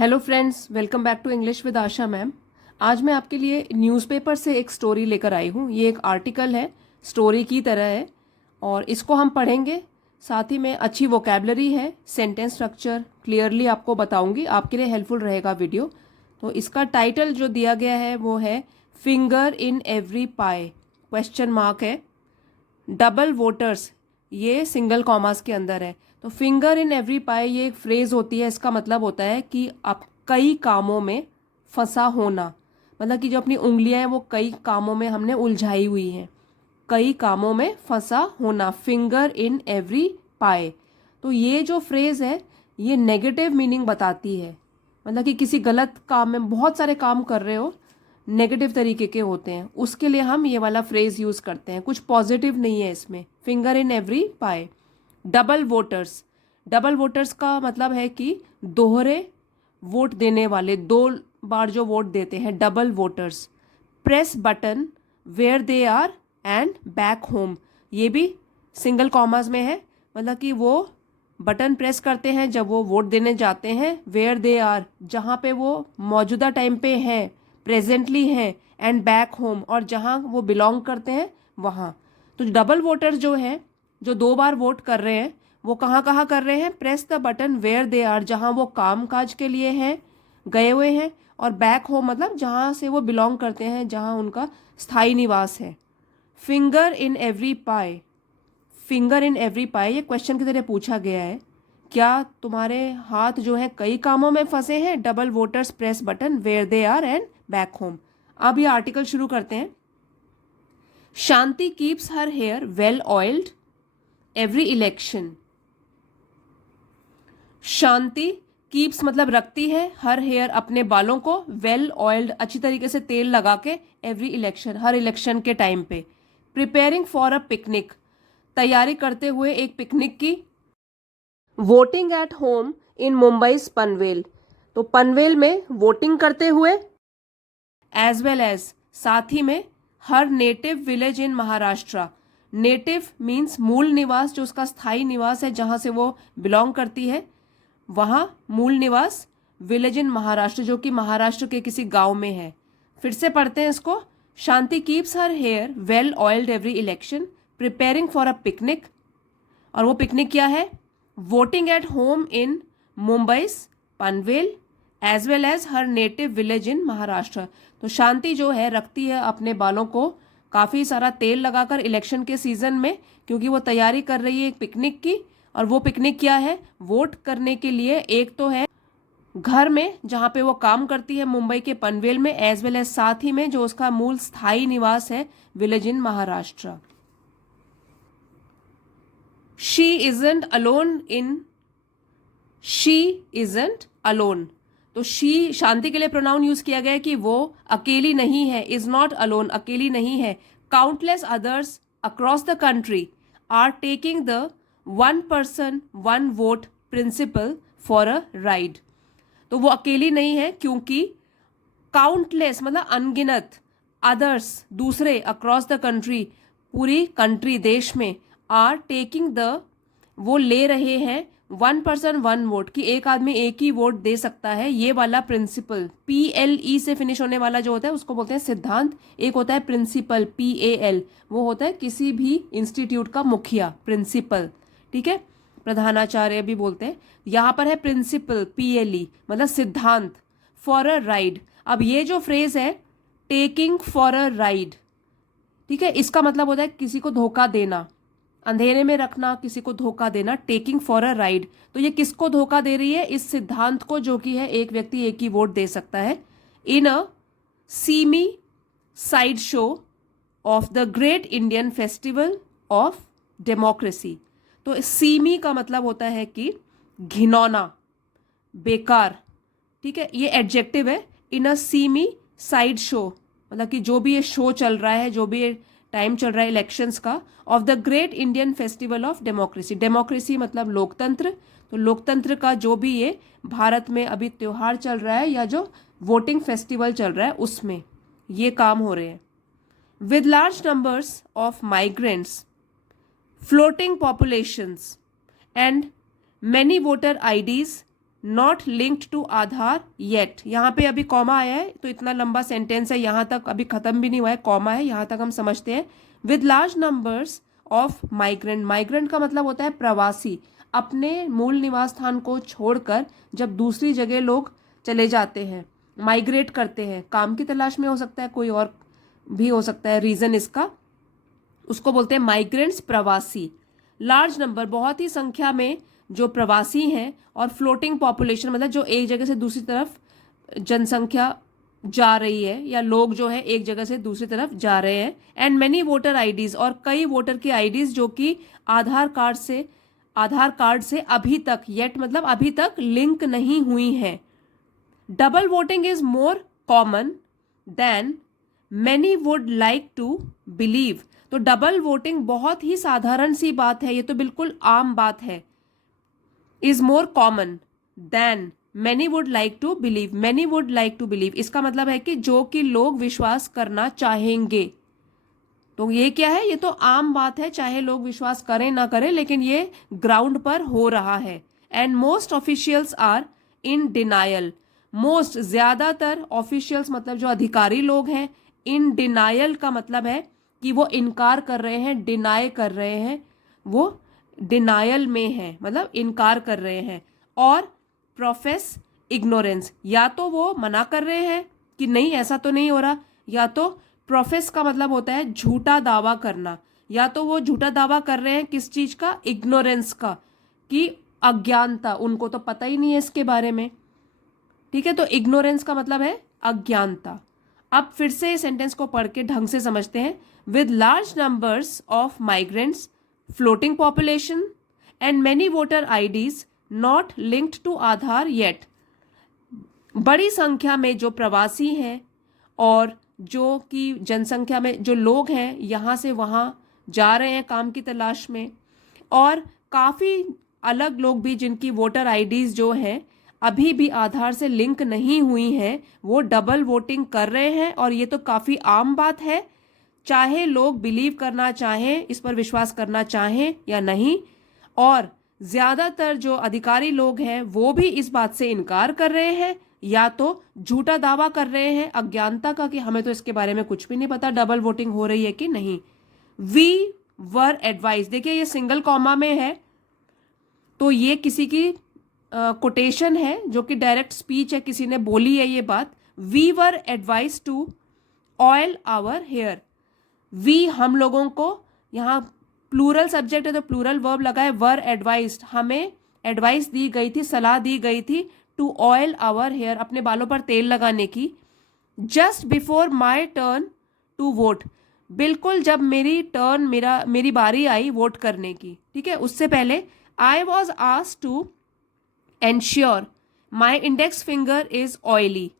Hello friends, welcome back to English with Asha ma'am. आज मैं आपके लिए न्यूज़पेपर से एक स्टोरी लेकर आई हूँ। ये एक आर्टिकल है, स्टोरी की तरह है और इसको हम पढ़ेंगे। साथ ही में अच्छी वोकैबलरी है, सेंटेंस स्ट्रक्चर क्लियरली आपको बताऊंगी, आपके लिए हेल्पफुल रहेगा वीडियो। तो इसका टाइटल जो दिया गया है वो है finger in every pi, question mark है। डबल वोटर्स, ये सिंगल कॉमास के अंदर है। तो फिंगर इन एवरी पाई ये एक फ्रेज होती है। इसका मतलब होता है कि आप कई कामों में फंसा होना, मतलब कि जो अपनी उंगलियां हैं वो कई कामों में हमने उलझाई हुई हैं। कई कामों में फंसा होना, फिंगर इन एवरी पाई। तो ये जो फ्रेज है ये नेगेटिव मीनिंग बताती है, मतलब कि किसी गलत काम में, बहुत सारे काम कर रहे हो नेगेटिव तरीके के होते हैं, उसके लिए हम ये वाला फ्रेज यूज करते हैं। कुछ पॉजिटिव नहीं है इसमें। Finger in every pi. Double voters, double voters का मतलब है कि दोहरे वोट देने वाले, दो बार जो वोट देते हैं, double voters. Press button where they are and back home, ये भी सिंगल कॉमास में है, मतलब कि वो बटन प्रेस करते हैं जब वो वोट देने जाते हैं। वेयर दे आर, जहाँ पे वो मौजूदा टाइम पे हैं, प्रेजेंटली हैं। एंड बैक होम, और जहाँ वो बिलोंग करते हैं वहाँ। तो डबल वोटर्स जो हैं, जो दो बार वोट कर रहे हैं, वो कहाँ कहाँ कर रहे हैं? Press the button where they are, जहाँ वो काम काज के लिए हैं, गए हुए हैं। और बैक होम मतलब जहाँ से वो बिलोंग करते हैं, जहाँ उनका स्थायी निवास है। Finger in every pie, finger in every pie ये क्वेश्चन की तरह पूछा गया है। क्या तुम्हारे हाथ जो है कई कामों में फंसे हैं? Double voters press button where they are and back home. अब ये आर्टिकल शुरू करते हैं। Shanti keeps her hair well oiled every election. Shanti keeps मतलब रखती है, हर हेयर अपने बालों को, वेल ऑयल्ड अच्छी तरीके से तेल लगा के, एवरी इलेक्शन हर इलेक्शन के टाइम पे। प्रिपेयरिंग फॉर अ पिकनिक, तैयारी करते हुए एक पिकनिक की। Voting at home in Mumbai Panvel, तो पनवेल में वोटिंग करते हुए। एज वेल एज, साथ ही में। हर native village in Maharashtra, native means मूल निवास, जो उसका स्थायी निवास है, जहां से वो बिलोंग करती है, वहां मूल निवास। विलेज इन महाराष्ट्र, जो कि महाराष्ट्र के किसी गांव में है। फिर से पढ़ते हैं इसको। Shanti keeps her hair well oiled every election, preparing for a picnic, और वो पिकनिक क्या है? Voting at home in Mumbai Panvel as well as her native village in Maharashtra. तो शांति जो है रखती है अपने बालों को काफ़ी सारा तेल लगाकर इलेक्शन के सीजन में, क्योंकि वो तैयारी कर रही है एक पिकनिक की। और वो पिकनिक क्या है? वोट करने के लिए। एक तो है घर में जहाँ पे वो काम करती है मुंबई के पनवेल में, एज वेल एज साथ ही में जो उसका मूल स्थायी निवास है, village in Maharashtra. She isn't alone in, she isn't alone, तो शी शांति के लिए प्रोनाउन यूज किया गया है कि वो अकेली नहीं है, इज नॉट अलोन, अकेली नहीं है। Countless others across the country are taking the one person one vote principle for a ride. तो वो अकेली नहीं है क्योंकि काउंटलेस मतलब अनगिनत, अदर्स दूसरे, अक्रॉस द कंट्री पूरी कंट्री देश में, आर टेकिंग द वो ले रहे हैं, वन पर्सन वन वोट, कि एक आदमी एक ही वोट दे सकता है, ये वाला प्रिंसिपल। PLE से फिनिश होने वाला जो होता है उसको बोलते हैं सिद्धांत। एक होता है प्रिंसिपल, PAL, वो होता है किसी भी इंस्टीट्यूट का मुखिया, प्रिंसिपल, ठीक है, प्रधानाचार्य भी बोलते हैं। यहाँ पर है प्रिंसिपल, PLE मतलब सिद्धांत। फॉर अ राइड, अब ये जो फ्रेज है टेकिंग फॉर अ राइड, ठीक है, इसका मतलब होता है किसी को धोखा देना, अंधेरे में रखना, किसी को धोखा देना, टेकिंग फॉर अ राइड। तो ये किसको धोखा दे रही है? इस सिद्धांत को, जो कि है एक व्यक्ति एक ही वोट दे सकता है। In a seamy side show of the great Indian festival of democracy. तो सीमी का मतलब होता है कि घिनौना, बेकार, ठीक है, ये एडजेक्टिव है। In a seamy side show मतलब कि जो भी ये शो चल रहा है, जो भी ये टाइम चल रहा है इलेक्शंस का, of the great Indian festival of democracy. Democracy मतलब लोकतंत्र, तो लोकतंत्र का जो भी ये भारत में अभी त्योहार चल रहा है या जो वोटिंग फेस्टिवल चल रहा है, उसमें ये काम हो रहे हैं। With large numbers of migrants, floating populations and many voter IDs not linked to Aadhaar yet. यहाँ पे अभी कॉमा आया है तो इतना लंबा सेंटेंस है, यहाँ तक अभी खत्म भी नहीं हुआ है, कॉमा है, यहाँ तक हम समझते हैं। With large numbers of migrant, migrant का मतलब होता है प्रवासी, अपने मूल निवास स्थान को छोड़कर जब दूसरी जगह लोग चले जाते हैं, माइग्रेट करते हैं, काम की तलाश में हो सकता है, कोई और भी हो सकता है रीजन इसका, उसको बोलते हैं माइग्रेंट्स, प्रवासी। लार्ज नंबर, बहुत ही संख्या में जो प्रवासी हैं, और फ्लोटिंग पॉपुलेशन मतलब जो एक जगह से दूसरी तरफ जनसंख्या जा रही है, या लोग जो है एक जगह से दूसरी तरफ जा रहे हैं। एंड मेनी वोटर आईडीज, और कई वोटर की आईडीज जो कि आधार कार्ड से अभी तक, येट मतलब अभी तक लिंक नहीं हुई हैं। Double voting is more common than many would like to believe. तो डबल वोटिंग बहुत ही साधारण सी बात है, ये तो बिल्कुल आम बात है। Is more common than many would like to believe, many would like to believe इसका मतलब है कि जो कि लोग विश्वास करना चाहेंगे। तो ये क्या है, ये तो आम बात है, चाहे लोग विश्वास करें ना करें, लेकिन ये ग्राउंड पर हो रहा है। And most officials are in denial, most ज्यादातर, ऑफिशियल्स मतलब जो अधिकारी लोग हैं, इन डिनायल का मतलब है कि वो इनकार कर रहे हैं, डिनाई कर रहे हैं, वो डिनायल में है मतलब इनकार कर रहे हैं। और प्रोफेस इग्नोरेंस, या तो वो मना कर रहे हैं कि नहीं ऐसा तो नहीं हो रहा, या तो प्रोफेस का मतलब होता है झूठा दावा करना, या तो वो झूठा दावा कर रहे हैं किस चीज का, इग्नोरेंस का, कि अज्ञानता, उनको तो पता ही नहीं है इसके बारे में। ठीक है, तो इग्नोरेंस का मतलब है अज्ञानता। अब फिर से सेंटेंस को पढ़ के ढंग से समझते हैं। With large numbers of migrants, floating population and many voter IDs not linked to Aadhaar yet, बड़ी संख्या में जो प्रवासी हैं और जो कि जनसंख्या में जो लोग हैं यहाँ से वहाँ जा रहे हैं काम की तलाश में, और काफ़ी अलग लोग भी जिनकी वोटर आईडीज जो हैं अभी भी आधार से लिंक नहीं हुई हैं, वो डबल वोटिंग कर रहे हैं। और ये तो काफ़ी आम बात है, चाहे लोग बिलीव करना चाहें, इस पर विश्वास करना चाहें या नहीं। और ज़्यादातर जो अधिकारी लोग हैं वो भी इस बात से इनकार कर रहे हैं, या तो झूठा दावा कर रहे हैं अज्ञानता का कि हमें तो इसके बारे में कुछ भी नहीं पता डबल वोटिंग हो रही है कि नहीं। वी वर एडवाइस, देखिए ये सिंगल कॉमा में है, तो ये किसी की कोटेशन है जो कि डायरेक्ट स्पीच है, किसी ने बोली है ये बात। We were advise to oil our hair, we हम लोगों को, यहाँ प्लूरल सब्जेक्ट है तो प्लूरल वर्ब लगा है, वर एडवाइज्ड, हमें एडवाइस दी गई थी, सलाह दी गई थी, टू ऑयल आवर हेयर, अपने बालों पर तेल लगाने की। Just before my turn to vote, बिल्कुल जब मेरी बारी आई वोट करने की, ठीक है, उससे पहले। I was asked to ensure my index finger is oily,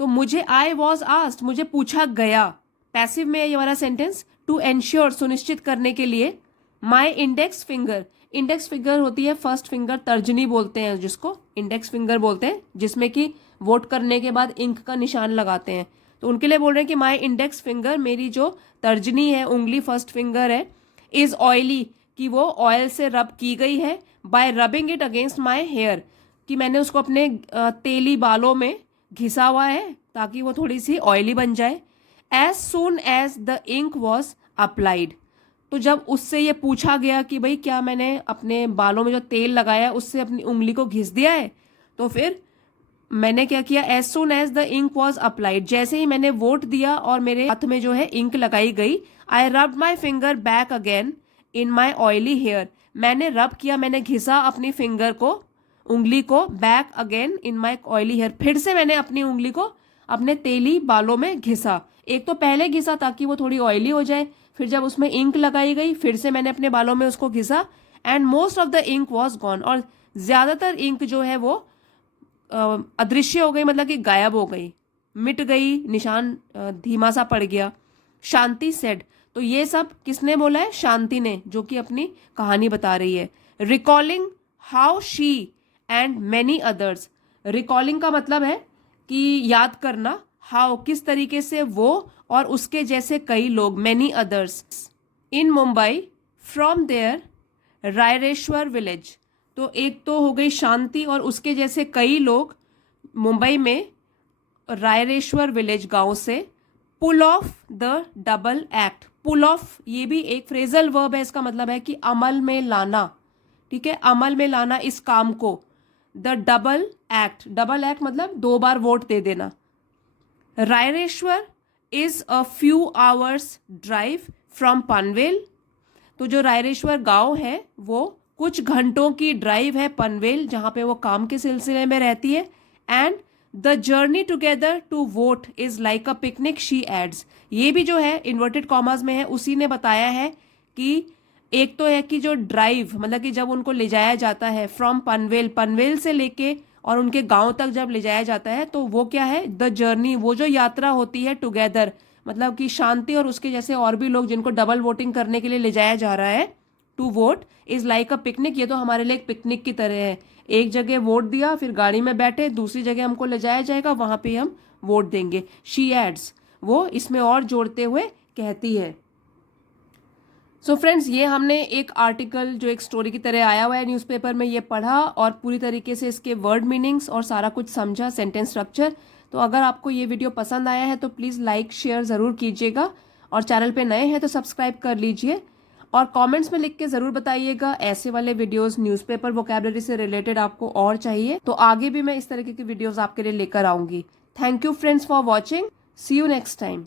तो मुझे आई वॉज आस्क्ड, मुझे पूछा गया, पैसिव में है ये वाला सेंटेंस, टू एंश्योर सुनिश्चित करने के लिए। माई इंडेक्स फिंगर, इंडेक्स फिंगर होती है फर्स्ट फिंगर, तर्जनी बोलते हैं जिसको, इंडेक्स फिंगर बोलते हैं, जिसमें कि वोट करने के बाद इंक का निशान लगाते हैं, तो उनके लिए बोल रहे हैं कि माई इंडेक्स फिंगर, मेरी जो तर्जनी है, उंगली फर्स्ट फिंगर है, इज ऑयली, कि वो ऑयल से रब की गई है, by rubbing it against my hair, कि मैंने उसको अपने तेली बालों में घिसा हुआ है ताकि वो थोड़ी सी ऑयली बन जाए। As soon as the ink was applied, तो जब उससे ये पूछा गया कि भाई क्या मैंने अपने बालों में जो तेल लगाया है उससे अपनी उंगली को घिस दिया है, तो फिर मैंने क्या किया, as soon as the ink was applied, जैसे ही मैंने वोट दिया और मेरे हाथ में जो है इंक लगाई गई, I rubbed my finger back again in my oily hair, मैंने रब किया, मैंने घिसा अपनी फिंगर को, उंगली को, back again in my oily hair, फिर से मैंने अपनी उंगली को अपने तेली बालों में घिसा। एक तो पहले घिसा ताकि वो थोड़ी ऑयली हो जाए, फिर जब उसमें इंक लगाई गई फिर से मैंने अपने बालों में उसको घिसा, and most of the ink was gone, और ज़्यादातर इंक जो है वो अदृश्य हो गई, मतलब कि गायब हो गई, मिट गई, निशान धीमा सा पड़ गया। शांति सेड, तो ये सब किसने बोला है, शांति ने, जो कि अपनी कहानी बता रही है। Recalling how she and many others, recalling का मतलब है कि याद करना, हाउ किस तरीके से वो और उसके जैसे कई लोग, many others, in Mumbai from there Raireshwar village, तो एक तो हो गई शांति और उसके जैसे कई लोग मुंबई में रायरेश्वर विलेज गांव से pull of the double act. Pull of ये भी एक फ्रेजल वर्ब है, इसका मतलब है कि अमल में लाना, ठीक है, अमल में लाना इस काम को। The double act, double act मतलब 2 बार वोट दे देना। Raireshwar is a few hours drive from Panvel. तो जो रायरेश्वर गांव है वो कुछ घंटों की ड्राइव है पनवेल, जहां पे वो काम के सिलसिले में रहती है। And the journey together to vote is like a picnic she adds. ये भी जो है इन्वर्टेड कॉमर्स में है, उसी ने बताया है कि एक तो है कि जो ड्राइव मतलब कि जब उनको ले जाया जाता है फ्रॉम पनवेल, पनवेल से लेके और उनके गांव तक जब ले जाया जाता है तो वो क्या है, द जर्नी, वो जो यात्रा होती है टुगेदर मतलब कि शांति और उसके जैसे और भी लोग जिनको डबल वोटिंग करने के लिए ले जाया जा रहा है to vote is like a picnic. ये तो हमारे लिए एक पिकनिक की तरह है, एक जगह वोट दिया, फिर गाड़ी में बैठे, दूसरी जगह हमको ले जाया जाएगा, वहां पे हम वोट देंगे। शी एड्स, वो इसमें और जोड़ते हुए कहती है। सो फ्रेंड्स, ये हमने एक आर्टिकल जो एक स्टोरी की तरह आया हुआ है न्यूज़पेपर में, ये पढ़ा और पूरी तरीके से इसके वर्ड मीनिंग्स और सारा कुछ समझा, सेंटेंस स्ट्रक्चर। तो अगर आपको ये वीडियो पसंद आया है तो प्लीज़ लाइक शेयर ज़रूर कीजिएगा, और चैनल पे नए हैं तो सब्सक्राइब कर लीजिए, और कमेंट्स में लिख के ज़रूर बताइएगा ऐसे वाले वीडियोस न्यूज़पेपर वोकैबुलरी से रिलेटेड आपको और चाहिए, तो आगे भी मैं इस तरीके की वीडियोस आपके लिए लेकर आऊँगी। Thank you friends for watching, see you next time.